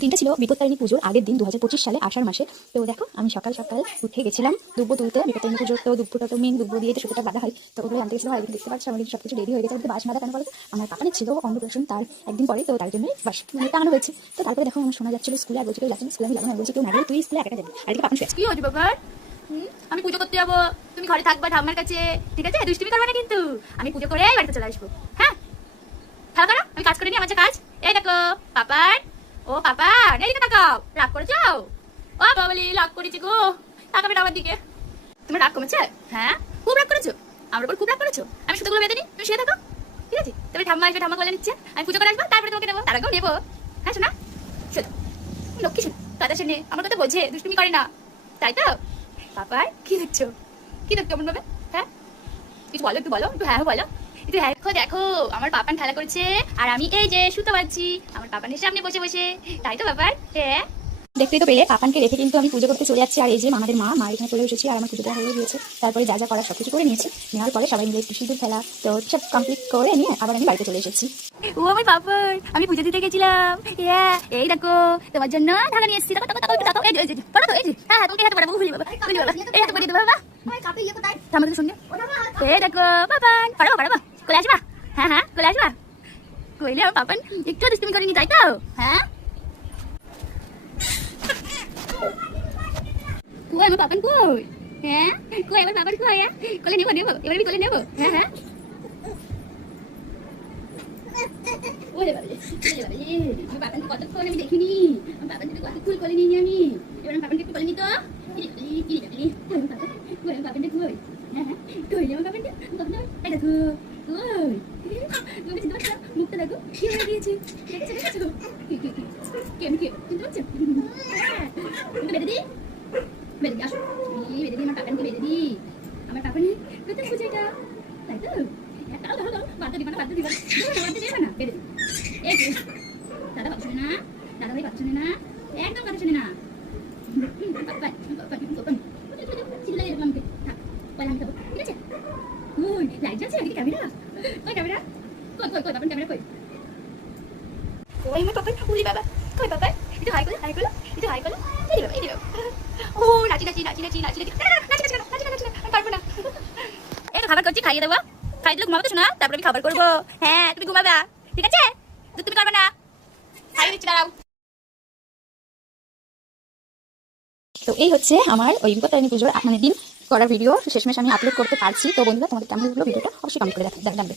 দিনটা ছিল বিপত্তারিণী পুজোর আগের দিন 2025 সালে আষাঢ় মাসে। তো দেখো আমি সকাল সকাল উঠে গেছিলাম দুব্বো তুলতে। বিপত্তারিণী পুজোর তো দুব্বোটা তো মেন, দুব্বো দিয়ে তো সুতোটা বাঁধা হয়। তো ওগুলো আনতে গেছিলাম। আর দেখতে পাচ্ছি আমার সব কিছু রেডি হয়ে গেছে। বাস বাঁধা কেন বলো, আমার পাপানের ছিল অন্নপ্রাশন তার একদিন পরে, তো তার জন্যই বাস টাঙানো হয়েছে। তো তারপরে দেখো আমার শোনা যাচ্ছিল স্কুলে, আর বলছে কেউ যাচ্ছে না স্কুলে, আমি যাবো না। বলছি কেউ না গেলে তুই স্কুলে একা যাবি, আর এদিকে পাপান শুয়ে আছে। কি হচ্ছে বাবার? আমি পুজো করতে যাবো, তুমি ঘরে থাকবা ঠাম্মার কাছে, ঠিক আছে? দুষ্টুমি করবে না কিন্তু। আমি পুজো করে বাড়িতে চলে আসবো। হ্যাঁ, খেলা করো, আমি কাজ করে নি, আমার যে কাজ। এই দেখো পাপার, ও পাপার, এই দিকে তাকাও। রাগ করেছো? ও বাবলি, রাগ করেছি গো। তাকাবে না আমার দিকে। তোমার রাগ কমেছে? হ্যাঁ, খুব রাগ করেছো আমার উপর, খুব রাগ করেছো। আমি সুতোগুলো বেঁধে নি, তুমি শুয়ে থাকো, ঠিক আছে? তবে ঠাম্মা আসবে, ঠাম্মা কোলে নিচ্ছে, আমি পুজো করে আসবো, তারপরে তোমাকে নেবো, তার আগেও নেবো। হ্যাঁ শোনা, শোনো, লক্ষ্মী শোনো, দাদা শুনে আমার কথা বোঝে, দুষ্টুমি করে না, তাই তো? পাপার কি দেখছো? কি দেখছো কেমন ভাবে? হ্যাঁ, কিছু বলো, একটু বলো, একটু হ্যাঁ বলো, একটু হ্যাঁ। দেখো দেখো, আমার পাপান খেলা করছে, আর আমি এই যে সুতো বাঁধছি আমার পাপানের সামনে বসে বসে, তাই তো পাপার? হ্যাঁ, দেখতেই তো পেলে পাপানকে রেখে কিন্তু আমি পুজো করতে চলে যাচ্ছি। আর এই যে আমাদের মা এখানে চলে এসেছি, আর আমার পুজোটা হয়ে গিয়েছে। তারপরে যা যা করার সবকিছু করে নিয়েছি, নেওয়ার পরে সবাই মিলে একটু সিঁদুর খেলা তো সব কমপ্লিট করে নিয়ে আবার আমি বাড়িতে চলে এসেছি। ও আমার পাপার, আমি পুজো দিতে গেছিলাম। হ্যাঁ, এই দেখো তোমার জন্য ঢাকা নিয়ে এসেছি। দেখো দেখো দেখো দেখো, এই যে পড়ো তো, এই যে হ্যাঁ তোমাকে হাতে পড়াবো, খুলি বাবা, খুলি বাবা, এই হাতে পড়িয়ে দেবো বাবা। আমাদের সঙ্গে এই দেখো পাপান, পড়াবো পড়াবো, কোলে আসবা? হ্যাঁ হ্যাঁ, কোলে আসবা? কইলে আমার পাপান একটু দুষ্টুমি করেনি, তাই তো? হ্যাঁ, কই আমার পাপান কই? হ্যাঁ, কই আমার পাপান কই? হ্যাঁ, কোলে নেবো নেবো, এবার আমি কোলে নেবো। হ্যাঁ হ্যাঁ, ওরে বাবারে, ওরে বাবারে, আমার পাপানকে কতক্ষণ আমি দেখিনি। আমার পাপানকে কতক্ষণ কোলে নিয়ে আমি, এবার আমার পাপানকে একটু কোলে নিত। কি রে বাবারে, কই আমার পাপান, কই আমার পাপানটা কই? হ্যাঁ হ্যাঁ, কই রে আমার পাপানটা, পাপান এই দেখো, কই? তুমি চিনতে পারছো? মুখটা দেখো কি হয়ে গিয়েছে, দেখেছো দেখেছো? কি আমি কি চিনতে পারছো? হ্যাঁ, বেঁধে দি, বেঁধে দি, আসো, বেঁধে দি আমার পাপানকে, বেঁধে দি। আমার পাপানের প্রথম পুজো এটা, তাই তো? দাঁড়াও দাঁড়াও দাঁড়াও, বাদ দিবা না, বাদ দিবা না, বাদ দিবা না, বেঁধে দি। এই যে দাদা কথা শোনে না, দাদা ভাই কথা শোনে না, একদম কথা শোনে না। পাপান পাপান পাপান, চিল্লা লাগিয়ে দেখলাম, থাক পরে আমি খাবো, ঠিক আছে? ওই লাইট জ্বলছে, ওইদিকে ক্যামেরা, কই ক্যামেরা, কই কই কই পাপান ক্যামেরা কই? ওই আমার পাপান, উলি বাবা, কই পাপান? একটু হাই করো, হাই করো, একটু হাই করো, এই বাবা, এই বাবা। ও নাচি নাচি নাচি নাচি নাচি নাচি, নাচি নাচি নাচি নাচি, আমি পারবো না। এই খাবার করছি, খাইয়ে দেবো, খাই দিলে ঘুমাবো তো শোনা, তারপরে আমি খাবার করবো। হ্যাঁ তুমি ঘুমাবা, ঠিক আছে? তুমি করবে না, খাইয়ে দিচ্ছি, দাঁড়াও। তো এই হচ্ছে আমার ওই বিপত্তারিণী পুজোর মানে দিন করার ভিডিও। শেষমেশ আমি আপলোড করতে পারছি। তো বন্ধুরা তোমাদের কেমন লাগলো ভিডিওটা অবশ্যই কমেন্ট করে জানাবে।